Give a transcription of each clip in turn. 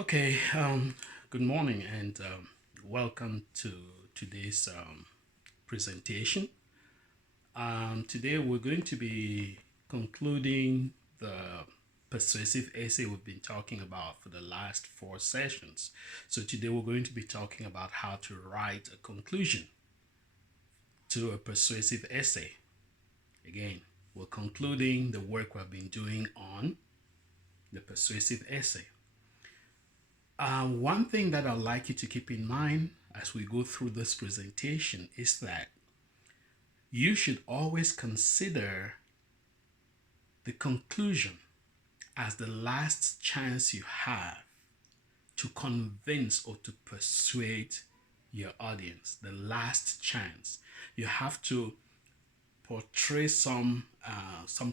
Okay, good morning and welcome to today's presentation. Today we're going to be concluding the persuasive essay we've been talking about for the last four sessions. So today we're going to be talking about how to write a conclusion to a persuasive essay. Again, we're concluding the work we've been doing on the persuasive essay. One thing that I'd like you to keep in mind as we go through this presentation is that you should always consider the conclusion as the last chance you have to convince or to persuade your audience. The last chance. You have to portray some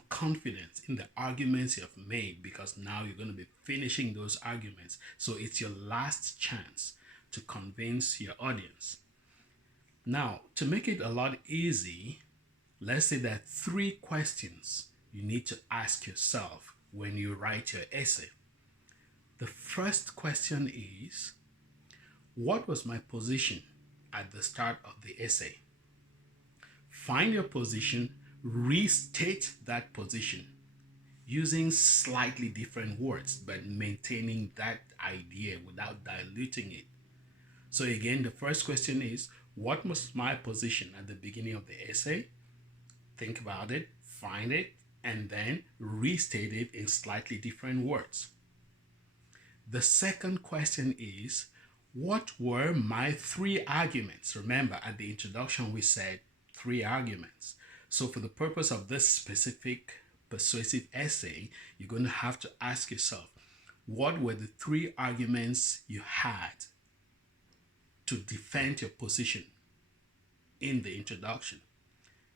confidence in the arguments you have made, because now you're going to be finishing those arguments. So it's your last chance to convince your audience. Now, to make it a lot easy, let's say there are three questions you need to ask yourself when you write your essay. The first question is, what was my position at the start of the essay? Find your position, restate that position using slightly different words, but maintaining that idea without diluting it. So again, the first question is, what was my position at the beginning of the essay? Think about it, find it, and then restate it in slightly different words. The second question is, what were my three arguments? Remember, at the introduction, we said three arguments. So for the purpose of this specific persuasive essay, you're going to have to ask yourself, what were the three arguments you had to defend your position in the introduction?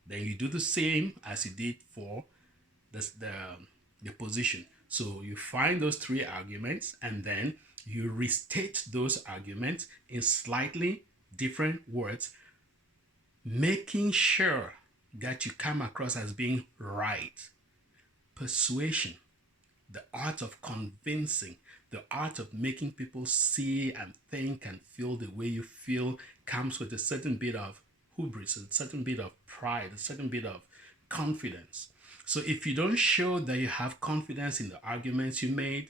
Then you do the same as you did for the position. So you find those three arguments and then you restate those arguments in slightly different words, making sure that you come across as being right. Persuasion, the art of convincing, the art of making people see and think and feel the way you feel, comes with a certain bit of hubris, a certain bit of pride, a certain bit of confidence. So if you don't show that you have confidence in the arguments you made,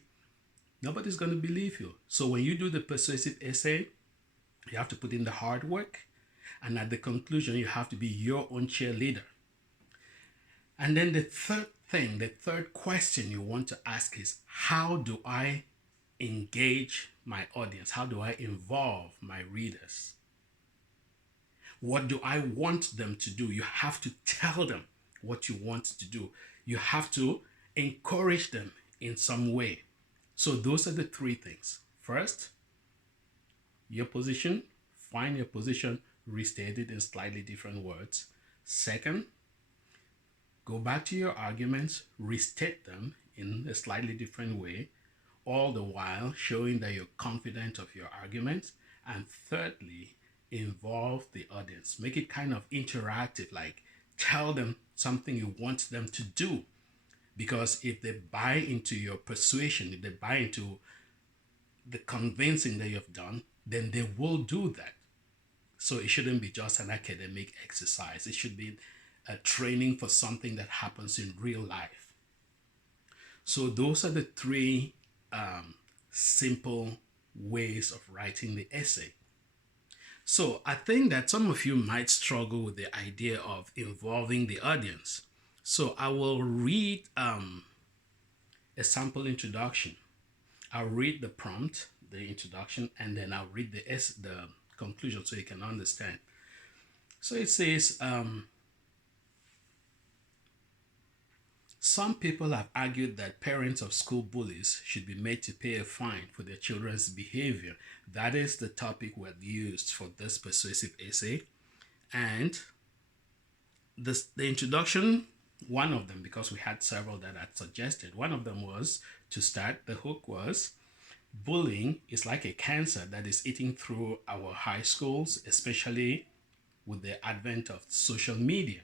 nobody's going to believe you. So when you do the persuasive essay, you have to put in the hard work. And at the conclusion, you have to be your own cheerleader. And then the third question you want to ask is, how do I engage my audience? How do I involve my readers? What do I want them to do? You have to tell them what you want to do. You have to encourage them in some way. So those are the three things. First, your position, find your position, restate it in slightly different words. Second, go back to your arguments, restate them in a slightly different way, all the while showing that you're confident of your arguments. And thirdly, involve the audience. Make it kind of interactive, like tell them something you want them to do. Because if they buy into your persuasion, if they buy into the convincing that you've done, then they will do that. So it shouldn't be just an academic exercise. It should be a training for something that happens in real life. So those are the three simple ways of writing the essay. So I think that some of you might struggle with the idea of involving the audience. So I will read a sample introduction. I'll read the prompt, the introduction, and then I'll read the conclusion so you can understand. So it says, some people have argued that parents of school bullies should be made to pay a fine for their children's behavior. That is the topic we have used for this persuasive essay. And the introduction, one of them, because we had several that I suggested, one of them was, to start, the hook was, bullying is like a cancer that is eating through our high schools, especially with the advent of social media.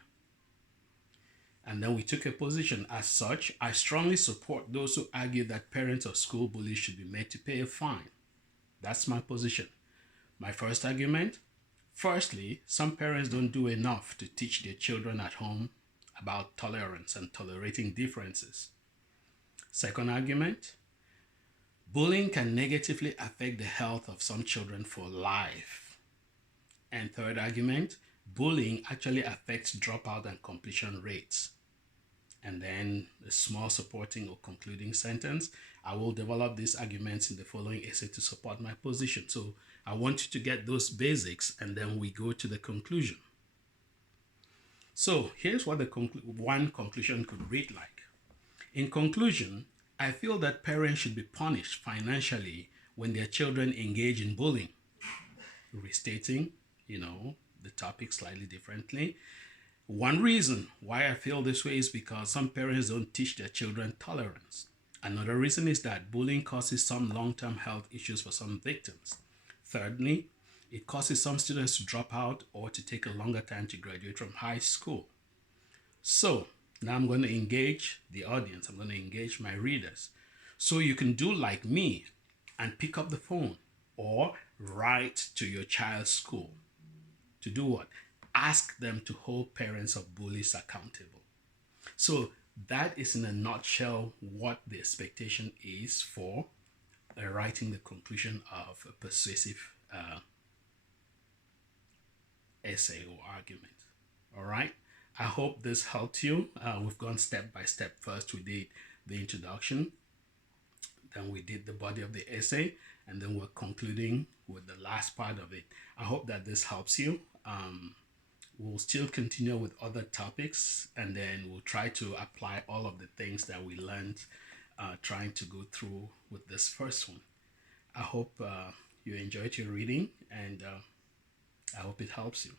And then we took a position. As such, I strongly support those who argue that parents of school bullies should be made to pay a fine. That's my position. My first argument: firstly, some parents don't do enough to teach their children at home about tolerance and tolerating differences. Second argument: bullying can negatively affect the health of some children for life. And third argument: bullying actually affects dropout and completion rates. And then a small supporting or concluding sentence. I will develop these arguments in the following essay to support my position. So I want you to get those basics and then we go to the conclusion. So here's what the one conclusion could read like. In conclusion, I feel that parents should be punished financially when their children engage in bullying. Restating, the topic slightly differently. One reason why I feel this way is because some parents don't teach their children tolerance. Another reason is that bullying causes some long-term health issues for some victims. Thirdly, it causes some students to drop out or to take a longer time to graduate from high school. So now I'm going to engage the audience. I'm going to engage my readers. So you can do like me and pick up the phone or write to your child's school. To do what? Ask them to hold parents of bullies accountable. So that is in a nutshell what the expectation is for writing the conclusion of a persuasive essay or argument. All right. I hope this helped you. We've gone step by step. First, we did the introduction. Then we did the body of the essay. And then we're concluding with the last part of it. I hope that this helps you. We'll still continue with other topics, and then we'll try to apply all of the things that we learned trying to go through with this first one. I hope you enjoyed your reading, and I hope it helps you.